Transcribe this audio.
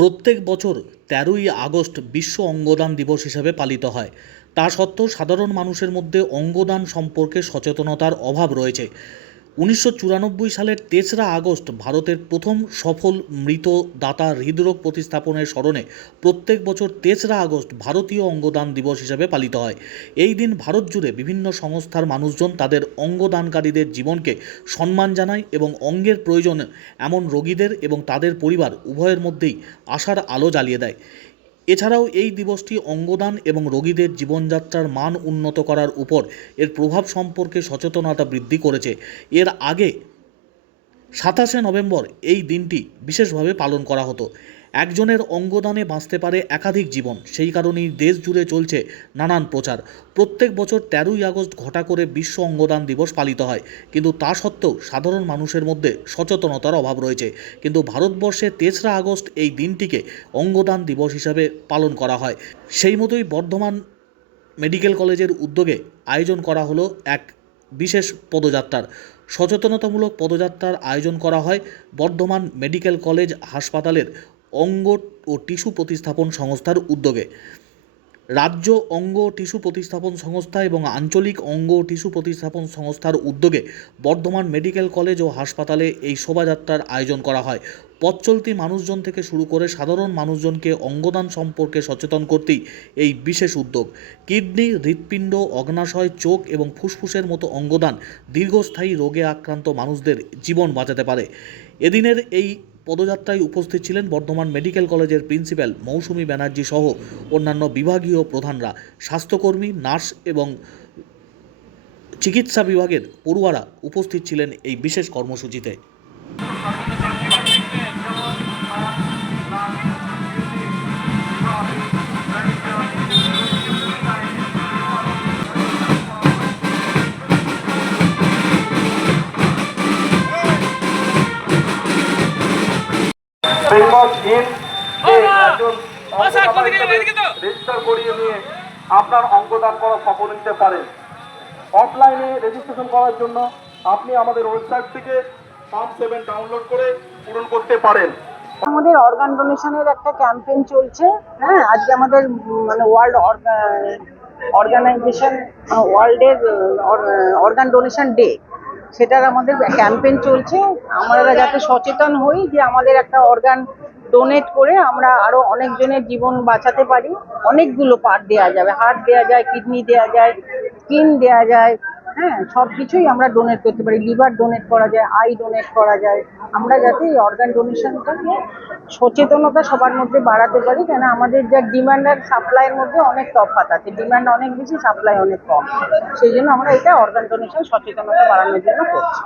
প্রত্যেক বছর তেরোই আগস্ট বিশ্ব অঙ্গদান দিবস হিসাবে পালিত হয়। তা সত্ত্বেও সাধারণ মানুষের মধ্যে অঙ্গদান সম্পর্কে সচেতনতার অভাব রয়েছে। উনিশশো চুরানব্বই সালের তেসরা আগস্ট ভারতের প্রথম সফল মৃত দাতা হৃদরোগ প্রতিস্থাপনের স্মরণে প্রত্যেক বছর তেসরা আগস্ট ভারতীয় অঙ্গদান দিবস হিসাবে পালিত হয়। এই দিন ভারত জুড়ে বিভিন্ন সংস্থার মানুষজন তাদের অঙ্গদানকারীদের জীবনকে সম্মান জানায় এবং অঙ্গের প্রয়োজন এমন রোগীদের এবং তাদের পরিবার উভয়ের মধ্যেই আশার আলো জ্বালিয়ে দেয়। এছাড়াও এই দিবসটি অঙ্গদান এবং রোগীদের জীবনযাত্রার মান উন্নত করার উপর এর প্রভাব সম্পর্কে সচেতনতা বৃদ্ধি করেছে। এর আগে সাতাশে নভেম্বর এই দিনটি বিশেষভাবে পালন করা হতো। একজনের অঙ্গদানে বাঁচতে পারে একাধিক জীবন। সেই কারণেই দেশ জুড়ে চলছে নানান প্রচার। প্রত্যেক বছর তেরোই আগস্ট ঘটা করে বিশ্ব অঙ্গদান দিবস পালিত হয়। কিন্তু তা সত্ত্বেও সাধারণ মানুষের মধ্যে সচেতনতার অভাব রয়েছে। কিন্তু ভারতবর্ষে তেসরা আগস্ট এই দিনটিকে অঙ্গদান দিবস হিসাবে পালন করা হয়। সেই মতোই বর্ধমান মেডিকেল কলেজের উদ্যোগে আয়োজন করা হলো এক বিশেষ পদযাত্রার। সচেতনতামূলক পদযাত্রার আয়োজন করা হয় বর্ধমান মেডিকেল কলেজ হাসপাতালের অঙ্গ ও টিস্যু প্রতিস্থাপন সংস্থার উদ্যোগে। রাজ্য অঙ্গ টিস্যু প্রতিস্থাপন সংস্থা এবং আঞ্চলিক অঙ্গ টিস্যু প্রতিস্থাপন সংস্থার উদ্যোগে বর্ধমান মেডিকেল কলেজ ও হাসপাতালে এই শোভাযাত্রার আয়োজন করা হয়। পথ চলতি মানুষজন থেকে শুরু করে সাধারণ মানুষজনকে অঙ্গদান সম্পর্কে সচেতন করতেই এই বিশেষ উদ্যোগ। কিডনি, হৃৎপিণ্ড, অগ্নাশয়, চোখ এবং ফুসফুসের মতো অঙ্গদান দীর্ঘস্থায়ী রোগে আক্রান্ত মানুষদের জীবন বাঁচাতে পারে। এদিনের এই পদযাত্রায় উপস্থিত ছিলেন বর্ধমান মেডিকেল কলেজের প্রিন্সিপাল মৌসুমী ব্যানার্জি সহ অন্যান্য বিভাগীয় প্রধানরা, স্বাস্থ্যকর্মী, নার্স এবং চিকিৎসা বিভাগের পড়ুয়ারা উপস্থিত ছিলেন এই বিশেষ কর্মসূচিতে। তো। রেজিস্টার করিয়ে নিয়ে আপনার অঙ্গদান করার সফল নিতে পারেন। অফলাইনে রেজিস্ট্রেশন করার জন্য আপনি আমাদের ওয়েবসাইট থেকে ফর্ম সেভেন ডাউনলোড করে পূরণ করতে পারেন। আমাদের অর্গান ডোনেশনের একটা ক্যাম্পেইন চলছে। হ্যাঁ আজকে আমাদের মানে ওয়ার্ল্ড অর্গানাইজেশন ওয়ার্ল্ডের অর্গান ডোনেশন ডে সেটার আমাদের ক্যাম্পেইন চলছে। আমরা যাতে সচেতন হই যে আমাদের একটা অর্গান ডোনেট করে আমরা আরও অনেকজনের জীবন বাঁচাতে পারি। অনেকগুলো পার্ট দেওয়া যাবে। হার্ট দেওয়া যায় কিডনি দেওয়া যায় স্কিন দেওয়া যায় হ্যাঁ সব কিছুই আমরা ডোনেট করতে পারি। লিভার ডোনেট করা যায় আই ডোনেট করা যায়। আমরা যাতে এই অর্গান ডোনেশনটাকে সচেতনতা সবার মধ্যে বাড়াতে পারি, কেন আমাদের যা ডিমান্ড আর সাপ্লাইয়ের মধ্যে অনেক তফাৎ আছে। ডিমান্ড অনেক বেশি সাপ্লাই অনেক কম। সেই জন্য আমরা এটা অর্গান ডোনেশন সচেতনতা বাড়ানোর জন্য করছি।